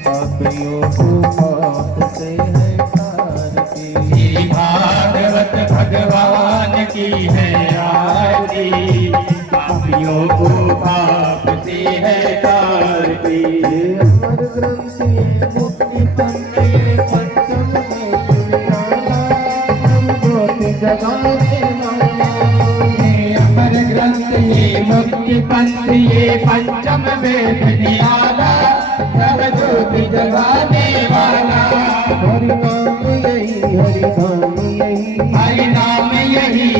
पापियों को पाप से है तारती। श्री भागवत भगवान की है आरती, पापियों को पाप से है तारती। अमर ग्रंथ ये मुक्ति पंथ ये पंचम में दुनियाला, हम ज्योति जगाने वाला। ये अमर ग्रंथ ये मुक्ति पंथ ये पंचम वेद निराला, सब ज्योति जगाने वाला। हरि नाम यही हरि धाम यही,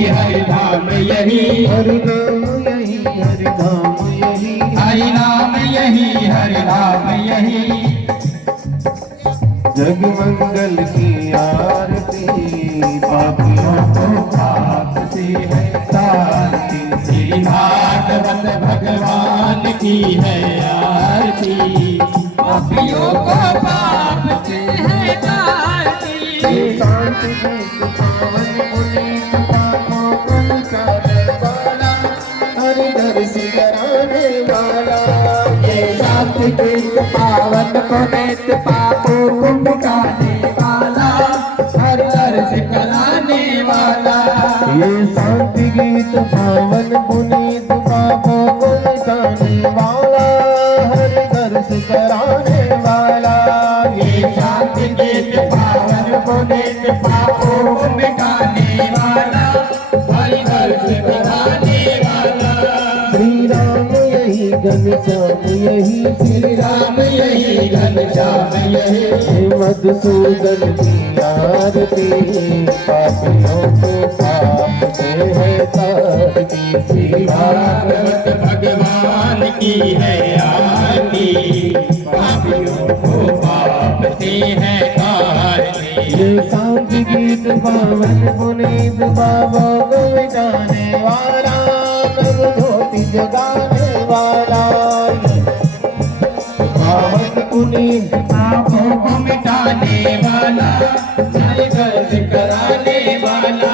हरि नाम यही हरि धाम यही, हरि नाम यही हरि धाम यही, हरि नाम यही हरि धाम यही। जग मंगल की आरती, पापियों को पाप से है तारती। श्री भागवत भगवान की है आरती, पापियों को पाप से है तारती। शांति पावन पुनीत पापों को मिटाने वाला, हरि दर्श कराने वाला। ये शांति पावन पुनीत पापों को मिटाने वाला, हरि दर्श कराने वाला। ये शांति गीत पावन पुनीत पापों को मिटाने वाला, हरि दर्श कराने वाला। ये शांति गीत पावन पुनीत पापों को मिटाने वाला, हरि दर्श कराने वाला। श्री राम यही घनश्याम यही, श्री राम यही घनश्याम यही। मधुसूदन की आरती, पापियों को पाप से है तारती। श्री भागवत भगवान की है आरती, पापियों को पाप से है तारती। ये शांति गीत पावन पुनीत पापों को मिटाने वाला, सब ज्योति जगाने वाला। पावन पुनीत पापों को मिटाने वाला, हरि दर्श कराने वाला।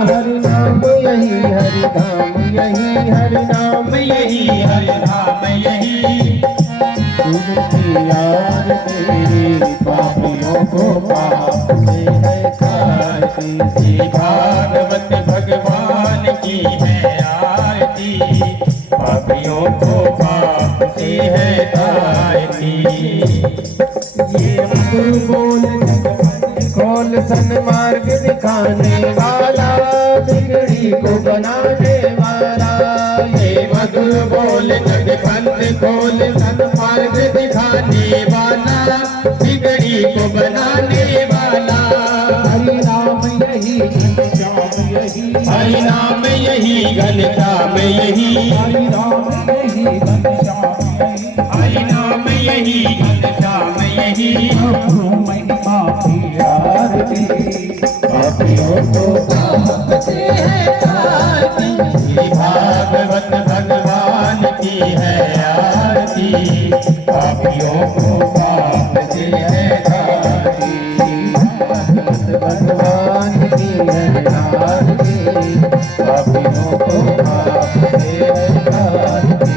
हरि नाम यही हरि धाम यही, हरि नाम यही हरि धाम यही। उनकी आरती, पापियों को पाप से है तारती। श्री भागवत भगवान की है आरती, पापियों को पाप से है तारती। ये मधुर बोल खोल सन्मार्ग दिखाने वाला, बिगड़ी को बनाने वाला। ये मधुर बोल जगपंथ खोल सन्मार्ग दिखाने वाला, बिगड़ी को बनाने वाला। हरि नाम यही घनश्याम यही, हरि नाम यही घनश्याम यही, हरि नाम यही घनश्याम यही, हरि नाम यही घनश्याम यही। महिमा की आरती, पापियों को पाप से है तारती। श्री भागवत भगवान की है आरती, पापियों को पाप से है तारती। भगवान की है आरती, पापियों को पाप से है तारती।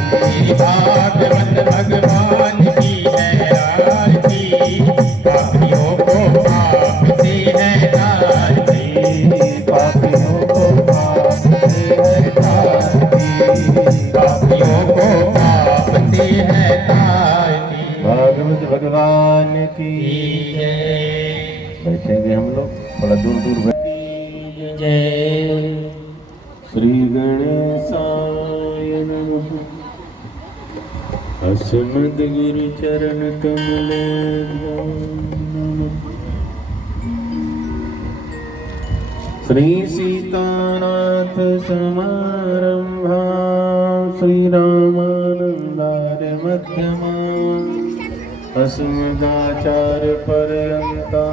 भागवत भगवान की है आरती, पापियों को पाप से है तारती। पापियों को पाप से है तारती, पापियों को पाप से है तारती। भागवत भगवान की जय। बैठेंगे हम लोग, थोड़ा दूर दूर जय। श्री गणेशाय नमः। अस्मद् गुरु चरण कमले नमः। श्री सीतानाथ समारंभा, श्री रामानंदार्य मध्यमा, अस्मदाचार्य पर्यंता,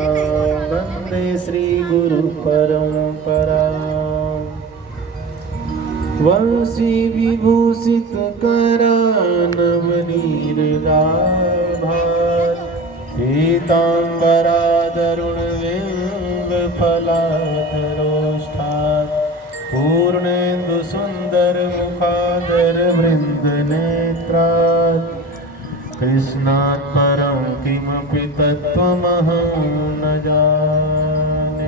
वंदे श्री गुरु परंपरा। वंशी विभूषित करानमनीरदाभार, पीताम्बरादरुणविंगफलाधरोष्ठात्, पूर्णेन्दु सुन्दर मुखादर वृंद नेत्रात्, कृष्णात् परं किमपि तत्त्वमहं न जाने।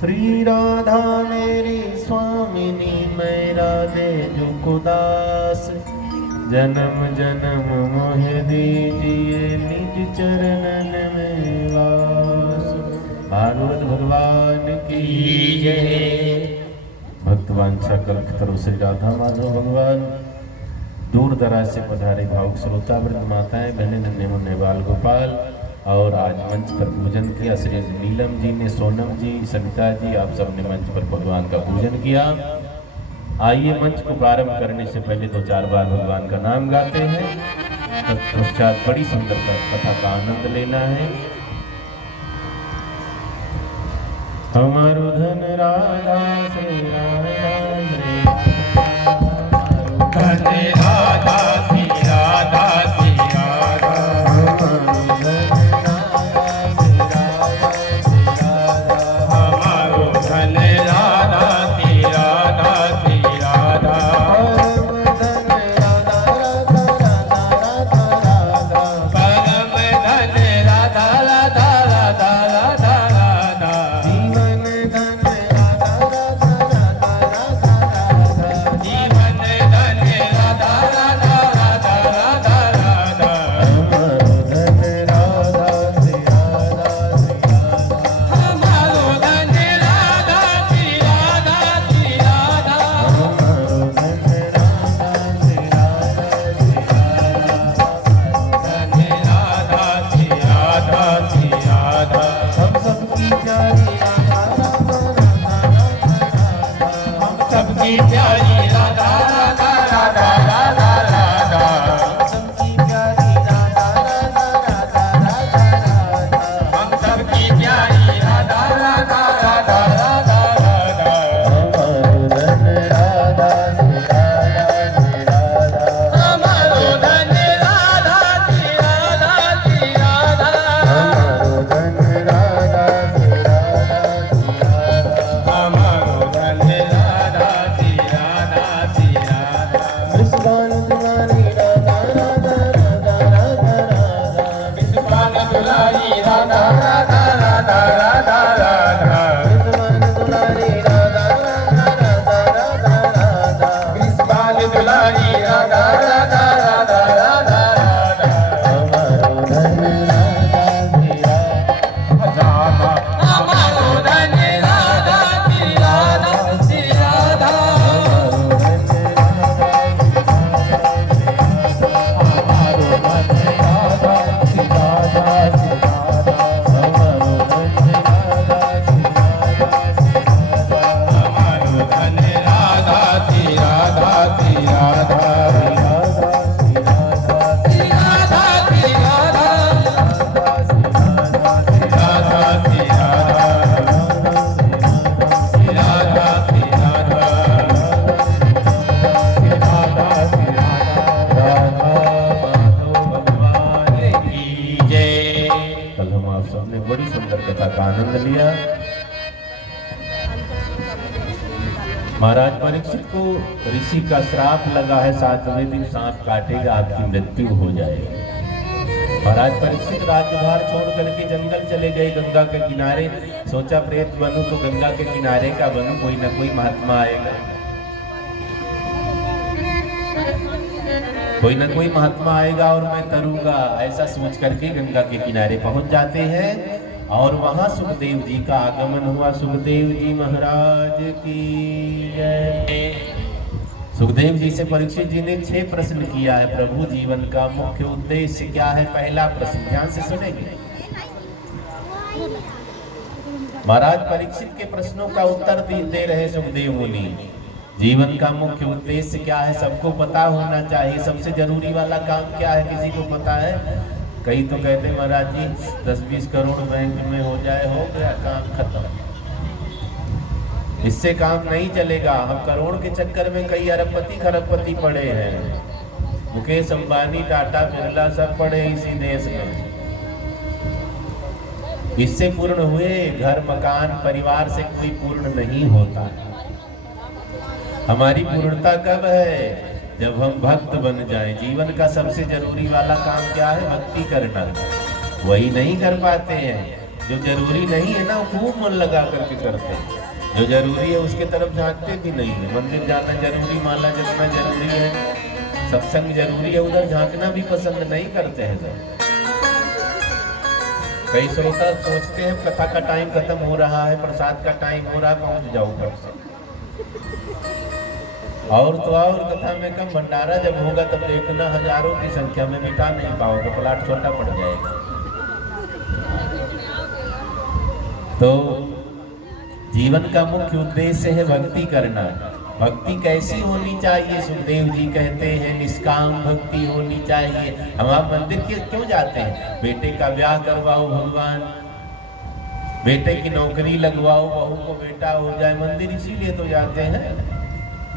श्री राधा मेरी स्वामिनी, मैं राधे जो दास। जन्म जन्म मोह दीजिए, निज चरणन में वास। भागवत भगवान की जय। भक्तवांछा कल्पतरु श्री राधा माधव भगवान, दूर दराज से पधारे भावुक श्रोता वृंद, माताएं बहनें, नन्हे मुन्ने बाल गोपाल, और आज मंच पर पूजन किया श्री नीलम जी ने, सोनम जी, सविता जी, आप सब ने मंच पर भगवान का पूजन किया। आइए मंच को प्रारंभ करने से पहले 2-4 बार भगवान का नाम गाते हैं, तत्पश्चात बड़ी सुंदर कथा का आनंद लेना है। हमारो धन राधा श्री राधा श्री राधा श्री राधा श्री राधा, हमारो धन राधा श्री राधा श्री राधा, परम धन राधा राधा राधा राधा राधा, जीवन धन राधा राधा राधा राधा राधा, जीवन धन राधा राधा राधा राधा राधा, हमारो धन राधा श्री राधा श्री राधा, हमारो धन राधा श्री राधा श्री राधा, हमारो धन राधा श्री राधा श्री राधा, धन राधा श्री राधा श्री राधा, हम सबकी प्यारी राधा राधा राधा राधा, हम सबकी प्यारी राधा राधा राधा राधा राधा, सबकी प्यारी राधा राधा राधा राधा राधा, हम सबकी प्यारी राधा राधा राधा राधा राधा, हमारो धन राधा श्री राधा श्री राधा, हमारो धन राधा श्री राधा श्री राधा, हमारो धन राधा श्री राधा श्री राधा, हमारो धन राधा श्री राधा श्री राधा, विश्वान तुम्हारी राधा राधा राधा राधा राधा, विश्वान दुलारी राधा राधा राधा राधा राधा, विश्वान तुम्हारी राधा राधा राधा राधा राधा, विश्वान दुलारी राधा राधा राधा राधा राधा, हमारो धन राधा श्री राधा, हमारो धन राधा श्री राधा श्री राधा, हमारो धन राधा श्री राधा श्री राधा, हमारो धन राधा श्री राधा श्री राधा, हमारो धन राधा श्री राधा श्री राधा, राधा श्री राधा श्री राधा श्री राधा, राधा श्री राधा राधा श्री श्री राधा, श्री राधा श्री राधा, की जय। कल हम आप सबने बड़ी सुंदर कथा का आनंद लिया। महाराज परीक्षित को ऋषि का श्राप लगा है, 7वें दिन सांप काटेगा, आपकी मृत्यु हो जाएगी। महाराज परीक्षित राजभार छोड़ करके जंगल चले गए गंगा के किनारे। सोचा प्रेत बनूं तो गंगा के किनारे का बनूं, कोई ना कोई महात्मा आएगा, कोई ना कोई महात्मा आएगा और मैं तरूंगा। ऐसा सोच करके गंगा के किनारे पहुंच जाते हैं और वहां सुखदेव जी का आगमन हुआ। सुखदेव जी महाराज की जय। सुखदेव जी से परीक्षित जी ने 6 प्रश्न किया है। प्रभु जीवन का मुख्य उद्देश्य क्या है? पहला प्रश्न ध्यान से सुनेंगे। महाराज परीक्षित के प्रश्नों का उत्तर दे रहे सुखदेव मुनि। जीवन का मुख्य उद्देश्य क्या है? सबको पता होना चाहिए। सबसे जरूरी वाला काम क्या है? किसी को पता है? कई तो कहते हैं महाराज जी 10-20 करोड़ बैंक में हो जाए, हो गया काम खत्म। इससे काम नहीं चलेगा। हम करोड़ के चक्कर में कई अरबपति खरबपति पड़े हैं। मुकेश अंबानी, टाटा, बिरला सब पड़े इसी देश में। इससे पूर्ण हुए घर मकान परिवार से कोई पूर्ण नहीं होता। हमारी पूर्णता कब है? जब हम भक्त बन जाएं। जीवन का सबसे जरूरी वाला काम क्या है? भक्ति करना। वही नहीं कर पाते हैं। जो जरूरी नहीं है ना वो खूब मन लगा करके करते हैं, जो जरूरी है उसके तरफ झांकते भी नहीं है। मंदिर जाना जरूरी, माला जपना जरूरी है, सत्संग जरूरी है, उधर झांकना भी पसंद नहीं करते हैं सब। कई श्रोता सोचते हैं कथा का टाइम खत्म हो रहा है, प्रसाद का टाइम हो रहा है, पहुंच जाओ घर से। और तो और कथा में कम, भंडारा जब होगा तब देखना हजारों की संख्या में बिठा नहीं पाओगे, प्लाट छोटा पड़ जाएगा। तो जीवन का मुख्य उद्देश्य है भक्ति करना। भक्ति कैसी होनी चाहिए? सुखदेव जी कहते हैं निष्काम भक्ति होनी चाहिए। हम आप मंदिर के क्यों जाते हैं? बेटे का ब्याह करवाओ भगवान, बेटे की नौकरी लगवाओ, बहू को बेटा हो जाए, मंदिर इसीलिए तो जाते हैं।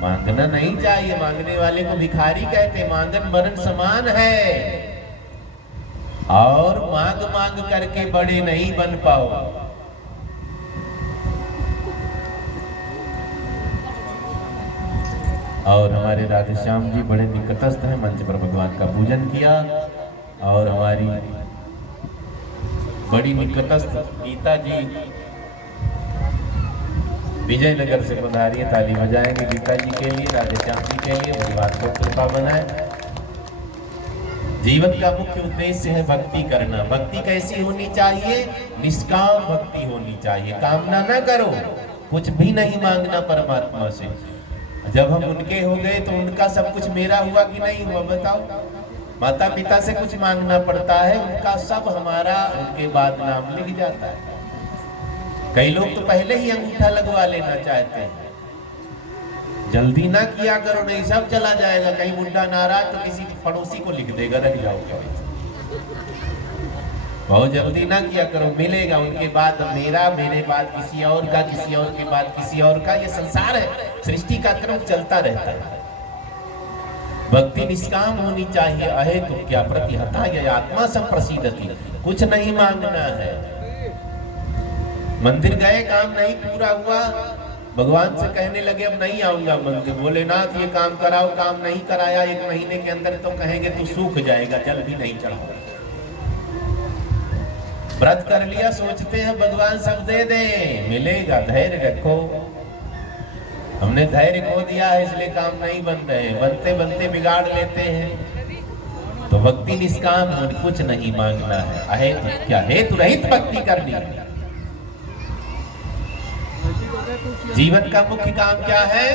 मांगना नहीं चाहिए, मांगने वाले को भिखारी कहते हैं। मांगन मरण समान है, और मांग मांग करके बड़े नहीं बन पाओ। और हमारे राधे श्याम जी बड़े निकटस्थ हैं, मंच पर भगवान का पूजन किया। और हमारी बड़ी निकटस्थ गीता जी विजयनगर से पधारी है, ताली बजाएंगे गीता जी के लिए, राधे श्याम जी के लिए। भगवान को कृपा बनाए। जीवन का मुख्य उद्देश्य है भक्ति करना। भक्ति कैसी होनी चाहिए? निष्काम भक्ति होनी चाहिए। कामना ना करो, कुछ भी नहीं मांगना परमात्मा से। जब हम उनके हो गए तो उनका सब कुछ मेरा हुआ कि नहीं हुआ? बताओ। माता पिता से कुछ मांगना पड़ता है, उनका सब हमारा उनके बाद नाम लिख जाता है। कई लोग तो पहले ही अंगूठा लगवा लेना चाहते हैं। जल्दी ना किया करो, नहीं सब चला जाएगा। कहीं बुढ़ा नाराज तो किसी पड़ोसी को लिख देगा, रह जाओ। बहुत जल्दी ना किया करो, मिलेगा उनके बाद मेरा, मेरे बाद किसी और का, किसी और के बाद किसी और का। ये संसार है, सृष्टि का क्रम चलता रहता है। भक्ति निष्काम होनी चाहिए। अहेतु क्या प्रतिहता ये आत्मा संप्रसिद्धति। कुछ नहीं मांगना है। मंदिर गए, काम नहीं पूरा हुआ, भगवान से कहने लगे अब नहीं आऊंगा मंदिर। भोलेनाथ ये काम कराओ, काम नहीं कराया, 1 महीने के अंदर तो कहेंगे तू सूख जाएगा, जल भी नहीं चढ़ाओ। व्रत कर लिया, सोचते हैं भगवान सब दे दे, मिलेगा। धैर्य रखो। हमने धैर्य खो दिया है, इसलिए काम नहीं बन रहे। बनते बनते बिगाड़ लेते हैं। तो भक्ति निष्काम हो, कुछ नहीं मांगना है। अहेतु क्या? हेतु रहित भक्ति करनी है। जीवन का मुख्य काम क्या है?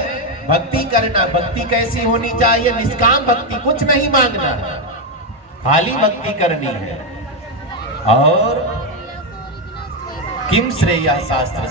भक्ति करना। भक्ति कैसी होनी चाहिए? निष्काम भक्ति, कुछ नहीं मांगना, खाली भक्ति करनी है। और किम श्रेया शास्त्र